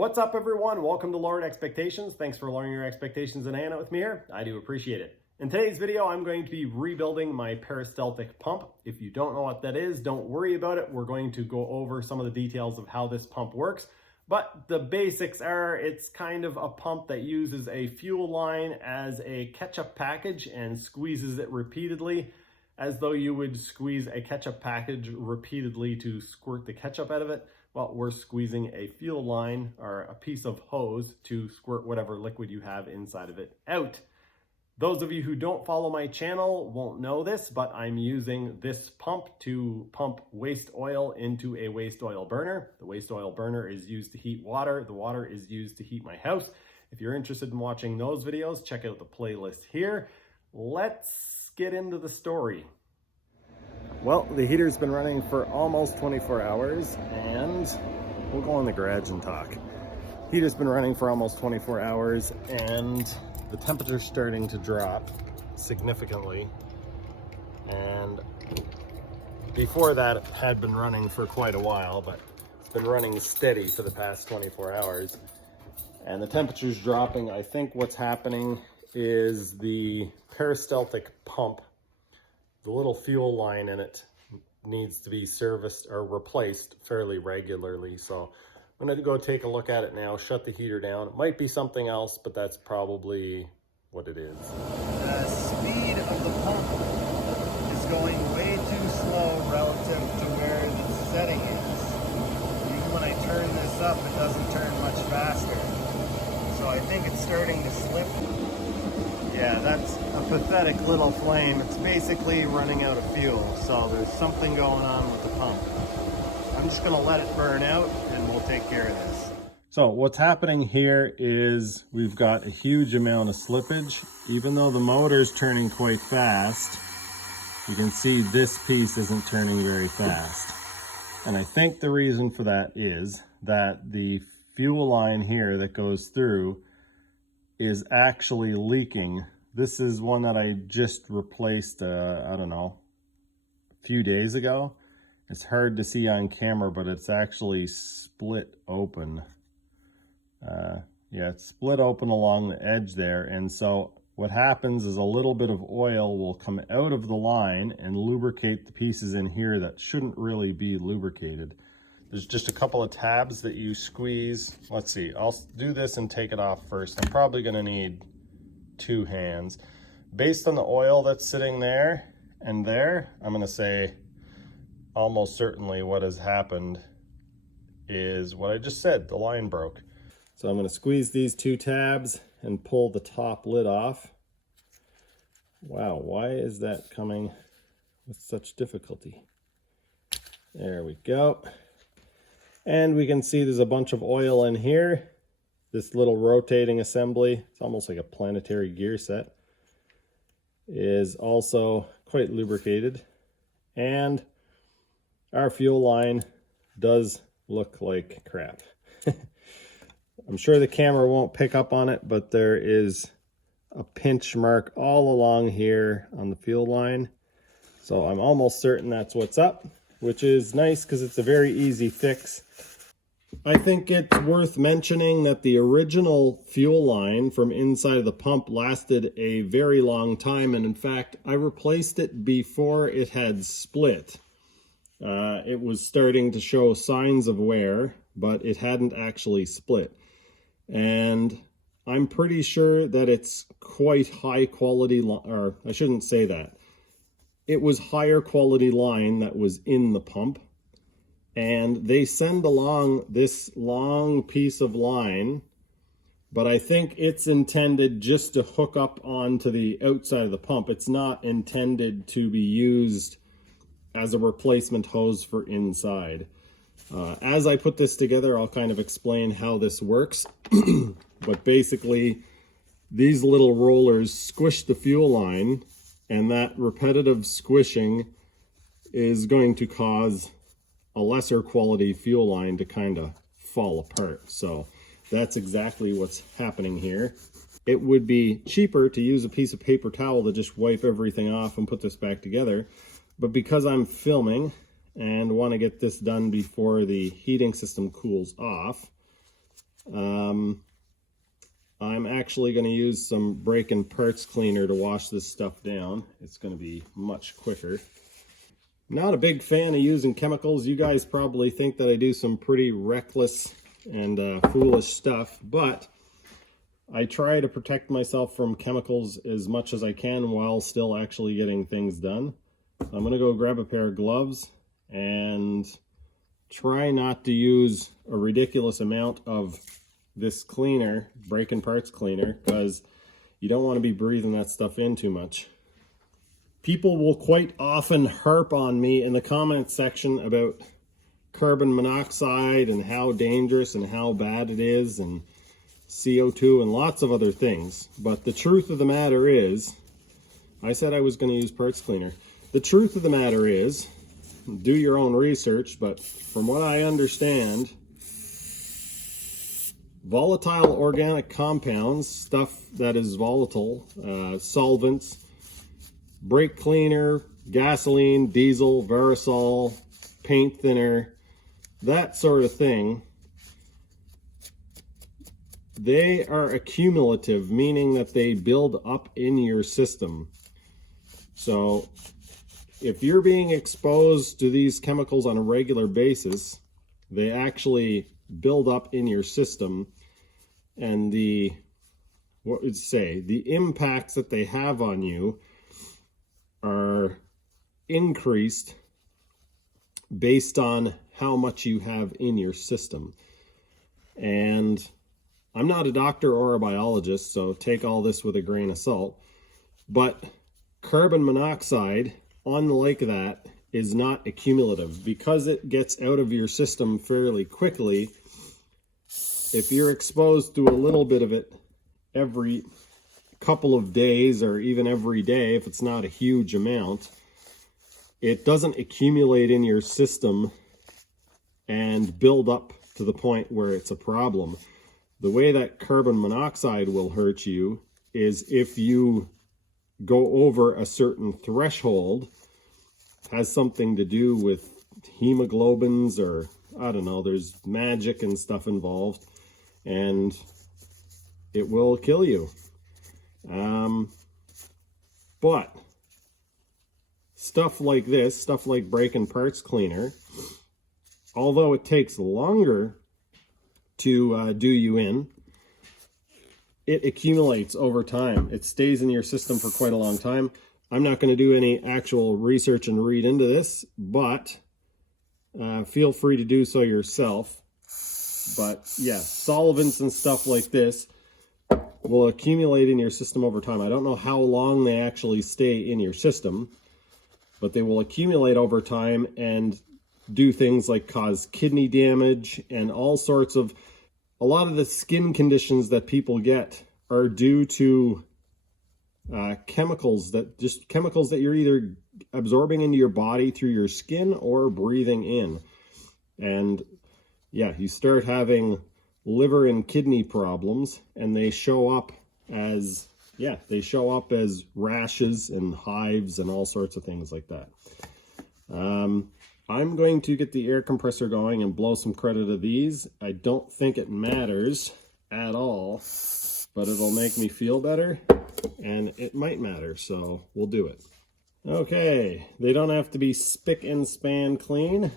What's up, everyone? Welcome to Lowered Expectations. Thanks for lowering your expectations and hanging out with me here. I do appreciate it. In today's video, I'm going to be rebuilding my peristaltic pump. If you don't know what that is, don't worry about it. We're going to go over some of the details of how this pump works. But the basics are, it's kind of a pump that uses a fuel line as a ketchup package and squeezes it repeatedly, as though you would squeeze a ketchup package repeatedly to squirt the ketchup out of it. Well, we're squeezing a fuel line or a piece of hose to squirt whatever liquid you have inside of it out. Those of you who don't follow my channel won't know this, but I'm using this pump to pump waste oil into a waste oil burner. The waste oil burner is used to heat water. The water is used to heat my house. If you're interested in watching those videos, check out the playlist here. Let's get into the story. Well, the heater's been running for almost 24 hours, and we'll go in the garage and talk. Heater's been running for almost 24 hours, and the temperature's starting to drop significantly. And before that, it had been running for quite a while, but it's been running steady for the past 24 hours. And the temperature's dropping. I think what's happening is the peristaltic pump, the little fuel line in it, needs to be serviced or replaced fairly regularly. So I'm going to go take a look at it now, shut the heater down. It might be something else, but that's probably what it is. The speed of the pump is going way too slow relative to where the setting is. Even when I turn this up, it doesn't turn much faster. So I think it's starting to slip. Yeah, that's a pathetic little flame. It's basically running out of fuel, so there's something going on with the pump. I'm just gonna let it burn out and we'll take care of this. So what's happening here is we've got a huge amount of slippage. Even though the motor's turning quite fast, you can see this piece isn't turning very fast. And I think the reason for that is that the fuel line here that goes through is actually leaking. This is one that I just replaced, I don't know, a few days ago. It's hard to see on camera, but it's actually split open. Yeah, it's split open along the edge there. And so what happens is a little bit of oil will come out of the line and lubricate the pieces in here that shouldn't really be lubricated. There's just a couple of tabs that you squeeze. Let's see, I'll do this and take it off first. I'm probably gonna need 2 hands. Based on the oil that's sitting there and there, I'm gonna say almost certainly what has happened is what I just said, the line broke. So I'm gonna squeeze these 2 tabs and pull the top lid off. Wow, why is that coming with such difficulty? There we go. And we can see there's a bunch of oil in here. This little rotating assembly, it's almost like a planetary gear set, is also quite lubricated. And our fuel line does look like crap. I'm sure the camera won't pick up on it, but there is a pinch mark all along here on the fuel line. So I'm almost certain that's what's up, which is nice because it's a very easy fix. I think it's worth mentioning that the original fuel line from inside of the pump lasted a very long time, and in fact I replaced it before it had split. It was starting to show signs of wear, but it hadn't actually split. And I'm pretty sure that it's quite high quality, or I shouldn't say that. It was higher quality line that was in the pump. And they send along this long piece of line, but I think it's intended just to hook up onto the outside of the pump. It's not intended to be used as a replacement hose for inside. As I put this together, I'll kind of explain how this works. But basically, these little rollers squish the fuel line, and that repetitive squishing is going to cause a lesser quality fuel line to kind of fall apart. So that's exactly what's happening here. It would be cheaper to use a piece of paper towel to just wipe everything off and put this back together. But because I'm filming and want to get this done before the heating system cools off, I'm actually going to use some brake and parts cleaner to wash this stuff down. It's going to be much quicker. Not a big fan of using chemicals. You guys probably think that I do some pretty reckless and foolish stuff, but I try to protect myself from chemicals as much as I can while still actually getting things done. I'm going to go grab a pair of gloves and try not to use a ridiculous amount of this cleaner, brake and parts cleaner, because you don't want to be breathing that stuff in too much. People will quite often harp on me in the comment section about carbon monoxide and how dangerous and how bad it is, and CO2 and lots of other things. But the truth of the matter is, I said I was going to use parts cleaner. The truth of the matter is, do your own research, but from what I understand, volatile organic compounds, stuff that is volatile, solvents, brake cleaner, gasoline, diesel, Verisol, paint thinner, that sort of thing, they are accumulative, meaning that they build up in your system. So if you're being exposed to these chemicals on a regular basis, they actually build up in your system, and the impacts that they have on you are increased based on how much you have in your system. And I'm not a doctor or a biologist, so take all this with a grain of salt, but carbon monoxide, unlike that, is not accumulative. Because it gets out of your system fairly quickly, if you're exposed to a little bit of it every couple of days, or even every day, if it's not a huge amount, it doesn't accumulate in your system and build up to the point where it's a problem. The way that carbon monoxide will hurt you is if you go over a certain threshold. Has something to do with hemoglobins, or I don't know, there's magic and stuff involved, and it will kill you. But stuff like this, stuff like brake and parts cleaner, although it takes longer to do you in, it accumulates over time. It stays in your system for quite a long time. I'm not going to do any actual research and read into this, but feel free to do so yourself. But yeah, solvents and stuff like this will accumulate in your system over time. I don't know how long they actually stay in your system, but they will accumulate over time and do things like cause kidney damage and all sorts of... A lot of the skin conditions that people get are due to chemicals that you're either absorbing into your body through your skin or breathing in. And yeah, you start having liver and kidney problems, and they show up as rashes and hives and all sorts of things like that. I'm going to get the air compressor going and blow some credit of these. I don't think it matters at all, but it'll make me feel better, and it might matter, so we'll do it. Okay, they don't have to be spick and span clean.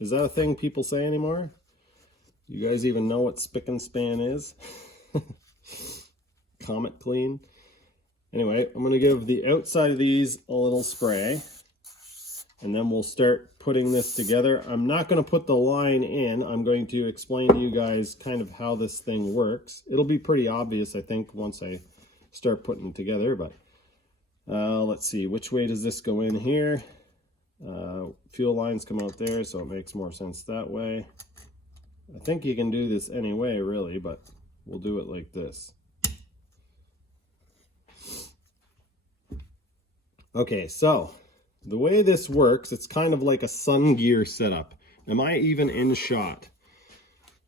Is that a thing people say anymore? You guys even know what spick and span is? Comet clean. Anyway, I'm going to give the outside of these a little spray, and then we'll start putting this together. I'm not going to put the line in. I'm going to explain to you guys kind of how this thing works. It'll be pretty obvious, I think, once I start putting it together, but let's see, which way does this go in here? Fuel lines come out there, so it makes more sense that way. I think you can do this anyway, really, but we'll do it like this. Okay, so the way this works, it's kind of like a sun gear setup. Am I even in shot?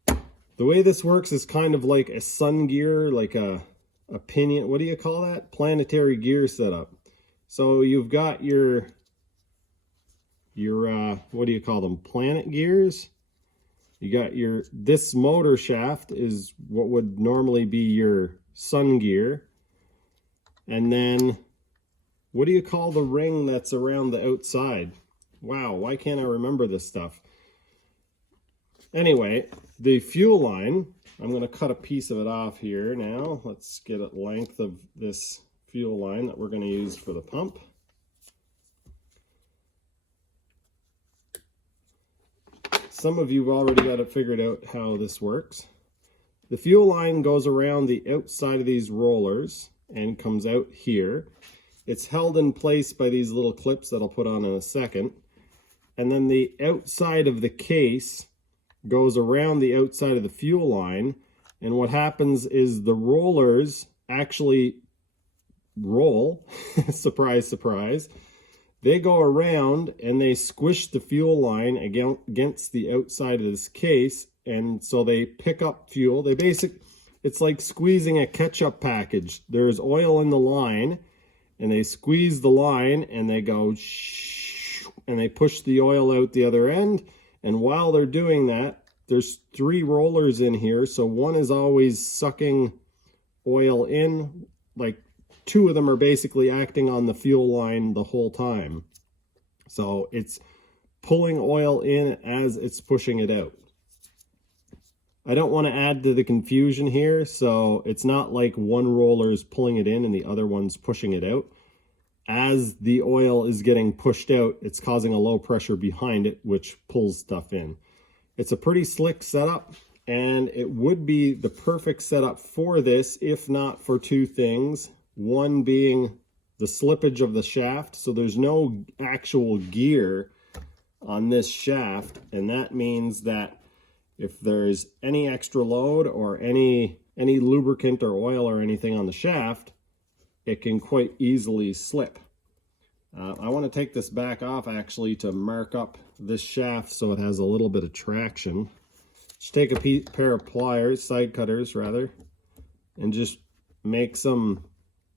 The way this works is kind of like a sun gear, like a pinion, what do you call that? Planetary gear setup. So you've got your what do you call them? Planet gears? You got this motor shaft is what would normally be your sun gear. And then, what do you call the ring that's around the outside? Wow, why can't I remember this stuff? Anyway, the fuel line, I'm going to cut a piece of it off here now. Let's get a length of this fuel line that we're going to use for the pump. Some of you have already got it figured out how this works. The fuel line goes around the outside of these rollers and comes out here. It's held in place by these little clips that I'll put on in a second. And then the outside of the case goes around the outside of the fuel line. And what happens is the rollers actually roll, surprise, surprise. They go around and they squish the fuel line against the outside of this case, and so they pick up fuel. It's like squeezing a ketchup package. There's oil in the line, and they squeeze the line, and they go shh, and they push the oil out the other end. And while they're doing that, there's 3 rollers in here, so one is always sucking oil in, like 2 of them are basically acting on the fuel line the whole time. So it's pulling oil in as it's pushing it out. I don't want to add to the confusion here, so it's not like one roller is pulling it in and the other one's pushing it out. As the oil is getting pushed out, it's causing a low pressure behind it, which pulls stuff in. It's a pretty slick setup, and it would be the perfect setup for this if not for 2 things. One being the slippage of the shaft, so there's no actual gear on this shaft, and that means that if there's any extra load or any lubricant or oil or anything on the shaft, it can quite easily slip. I want to take this back off actually to mark up this shaft so it has a little bit of traction. Just take a pair of pliers, side cutters rather, and just make some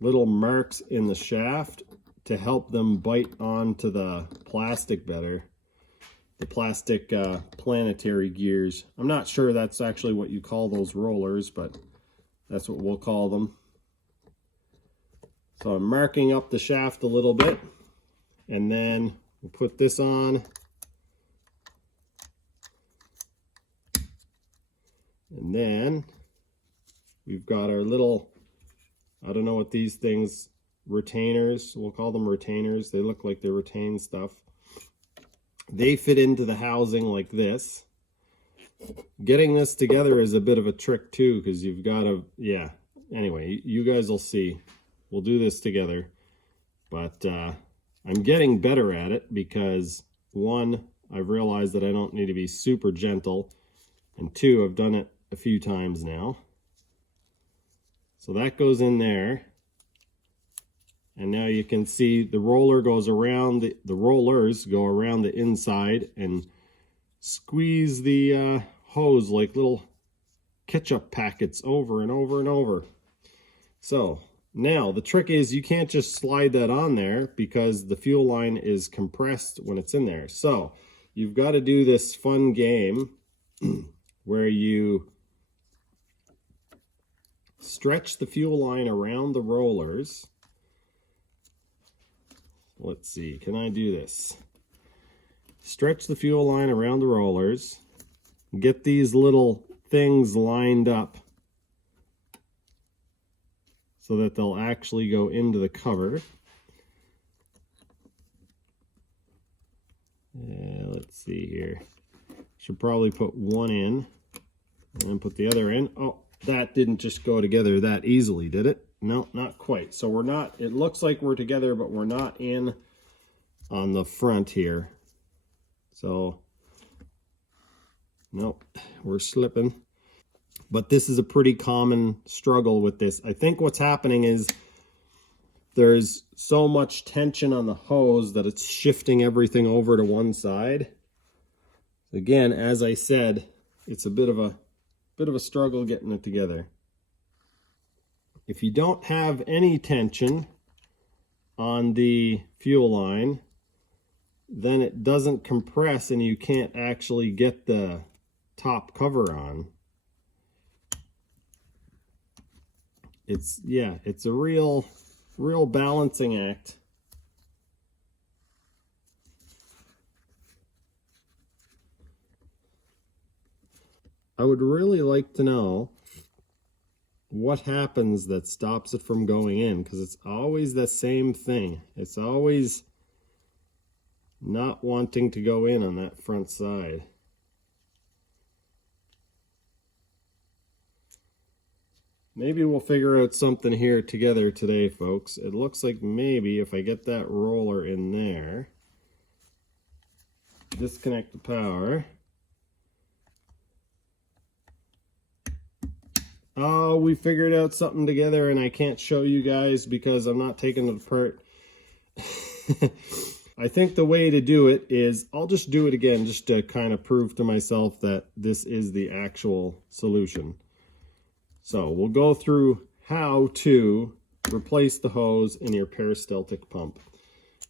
little marks in the shaft to help them bite onto the plastic better. The plastic planetary gears. I'm not sure that's actually what you call those rollers, but that's what we'll call them. So I'm marking up the shaft a little bit, and then we'll put this on. And then we've got our little, I don't know what these things, retainers, we'll call them retainers. They look like they retain stuff. They fit into the housing like this. Getting this together is a bit of a trick too, because you've got to, yeah. Anyway, you guys will see. We'll do this together. But I'm getting better at it because 1, I've realized that I don't need to be super gentle. And 2, I've done it a few times now. So that goes in there. And now you can see the roller goes around, the rollers go around the inside and squeeze the hose like little ketchup packets over and over and over. So now the trick is you can't just slide that on there because the fuel line is compressed when it's in there. So you've got to do this fun game where you stretch the fuel line around the rollers. Let's see, can I do this? Stretch the fuel line around the rollers. Get these little things lined up so that they'll actually go into the cover. Let's see here. Should probably put one in and then put the other in. Oh, that didn't just go together that easily, did it? No, not quite. So we're not, it looks like we're together, but we're not in on the front here. So, nope, we're slipping. But this is a pretty common struggle with this. I think what's happening is there's so much tension on the hose that it's shifting everything over to one side. Again, as I said, it's a bit of a struggle getting it together. If you don't have any tension on the fuel line, then it doesn't compress and you can't actually get the top cover on. It's a real balancing act. I would really like to know what happens that stops it from going in, because it's always the same thing. It's always not wanting to go in on that front side. Maybe we'll figure out something here together today, folks. It looks like maybe if I get that roller in there, disconnect the power. Oh, we figured out something together, and I can't show you guys because I'm not taking it apart. I think the way to do it is, I'll just do it again just to kind of prove to myself that this is the actual solution. So we'll go through how to replace the hose in your peristaltic pump.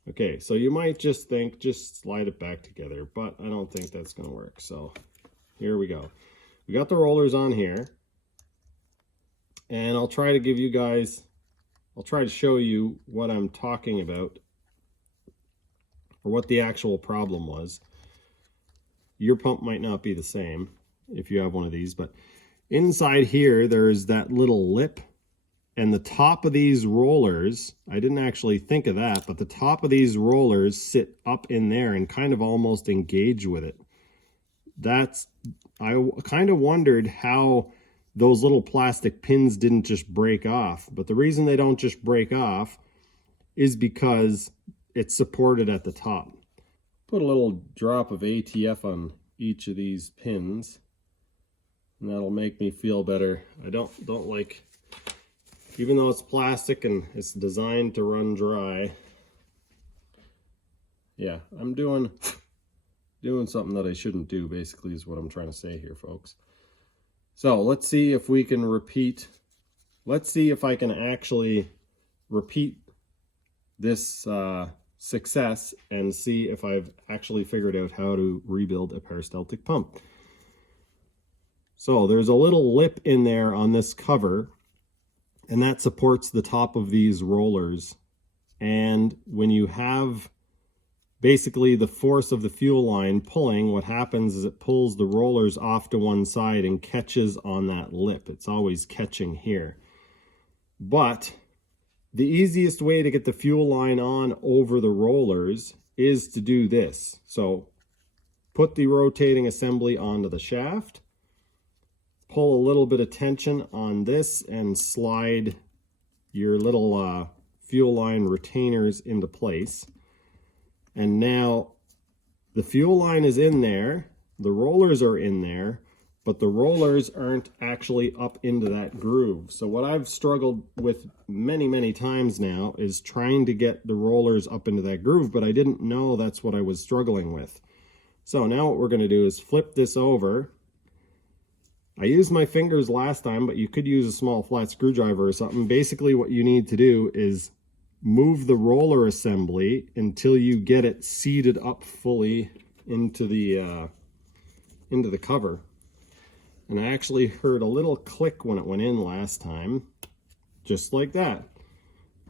Okay, so you might just think, just slide it back together, but I don't think that's going to work. So here we go. We got the rollers on here, and I'll try to give you guys, I'll try to show you what I'm talking about, or what the actual problem was. Your pump might not be the same if you have one of these, but inside here, there's that little lip, and the top of these rollers, I didn't actually think of that, but the top of these rollers sit up in there and kind of almost engage with it. I kind of wondered how those little plastic pins didn't just break off, but the reason they don't just break off is because it's supported at the top. Put a little drop of ATF on each of these pins, and that'll make me feel better. I don't like, even though it's plastic and it's designed to run dry. Yeah, I'm doing something that I shouldn't do, basically, is what I'm trying to say here, folks. So let's see if we can repeat. Let's see if I can actually repeat this success and see if I've actually figured out how to rebuild a peristaltic pump. So there's a little lip in there on this cover, and that supports the top of these rollers. And when you have basically the force of the fuel line pulling, what happens is it pulls the rollers off to one side and catches on that lip. It's always catching here. But the easiest way to get the fuel line on over the rollers is to do this. So put the rotating assembly onto the shaft, pull a little bit of tension on this, and slide your little fuel line retainers into place. And now the fuel line is in there, the rollers are in there, but the rollers aren't actually up into that groove. So what I've struggled with many times now is trying to get the rollers up into that groove, but I didn't know that's what I was struggling with. So now what we're going to do is flip this over. I used my fingers last time, but you could use a small flat screwdriver or something. Basically what you need to do is move the roller assembly until you get it seated up fully into the cover. And I actually heard a little click when it went in last time, just like that.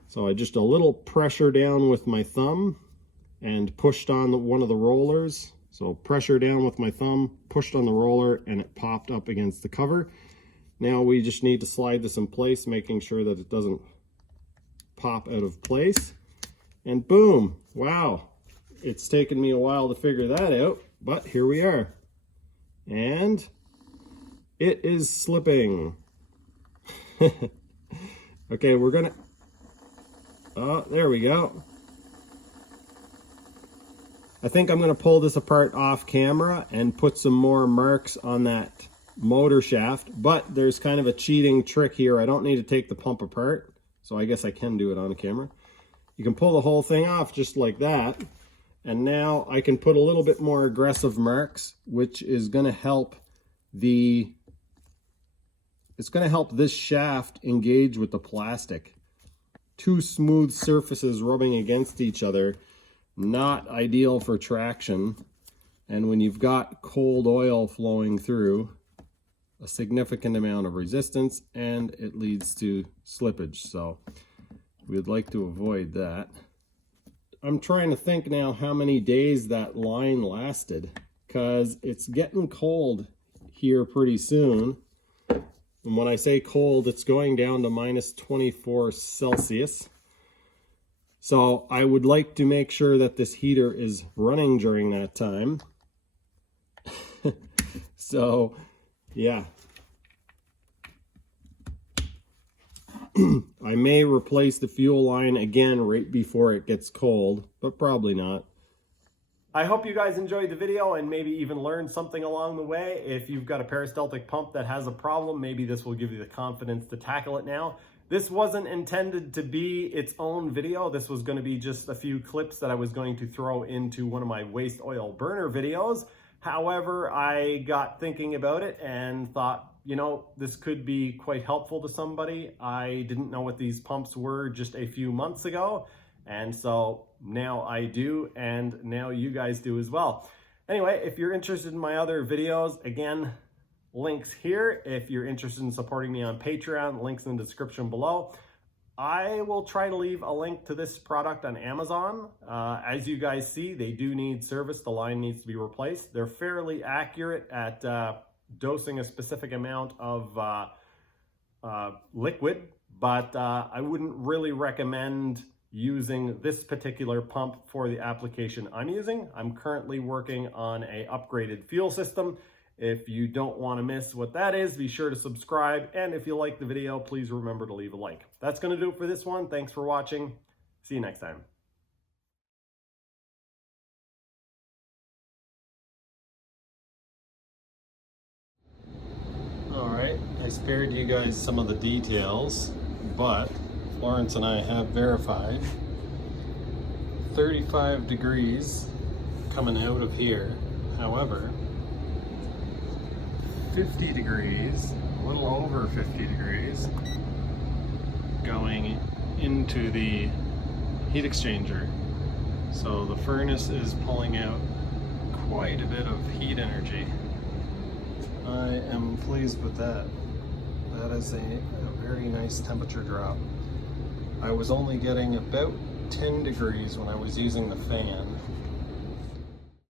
So I just a little pressure down with my thumb and pushed on one of the rollers. So pressure down with my thumb, pushed on the roller, and it popped up against the cover. Now we just need to slide this in place, making sure that it doesn't pop out of place. And boom, wow. It's taken me a while to figure that out, but here we are. And it is slipping. Okay, we're gonna, oh, there we go. I think I'm gonna pull this apart off camera and put some more marks on that motor shaft, but there's kind of a cheating trick here. I don't need to take the pump apart, so I guess I can do it on camera. You can pull the whole thing off just like that, and now I can put a little bit more aggressive marks, which is gonna help it's gonna help this shaft engage with the plastic. Two smooth surfaces rubbing against each other, not ideal for traction. And when you've got cold oil flowing through, a significant amount of resistance, and it leads to slippage. So we'd like to avoid that. I'm trying to think now how many days that line lasted, because it's getting cold here pretty soon. And when I say cold, it's going down to minus 24 Celsius. So I would like to make sure that this heater is running during that time. So, yeah. I may replace the fuel line again right before it gets cold, but probably not. I hope you guys enjoyed the video and maybe even learned something along the way. If you've got a peristaltic pump that has a problem, maybe this will give you the confidence to tackle it now. This wasn't intended to be its own video. This was going to be just a few clips that I was going to throw into one of my waste oil burner videos. However, I got thinking about it and thought, you know, this could be quite helpful to somebody. I didn't know what these pumps were just a few months ago. And so now I do, and now you guys do as well. Anyway, if you're interested in my other videos, again, links here. If you're interested in supporting me on Patreon, links in the description below. I will try to leave a link to this product on Amazon. As you guys see, they do need service. The line needs to be replaced. They're fairly accurate at dosing a specific amount of liquid, but I wouldn't really recommend using this particular pump for the application I'm using. I'm currently working on an upgraded fuel system. If you don't want to miss what that is, be sure to subscribe. And if you like the video, please remember to leave a like. That's going to do it for this one. Thanks for watching. See you next time. All right, I spared you guys some of the details, but Florence and I have verified 35 degrees coming out of here. However, 50 degrees, a little over 50 degrees, going into the heat exchanger. So the furnace is pulling out quite a bit of heat energy. I am pleased with that. That is a very nice temperature drop. I was only getting about 10 degrees when I was using the fan.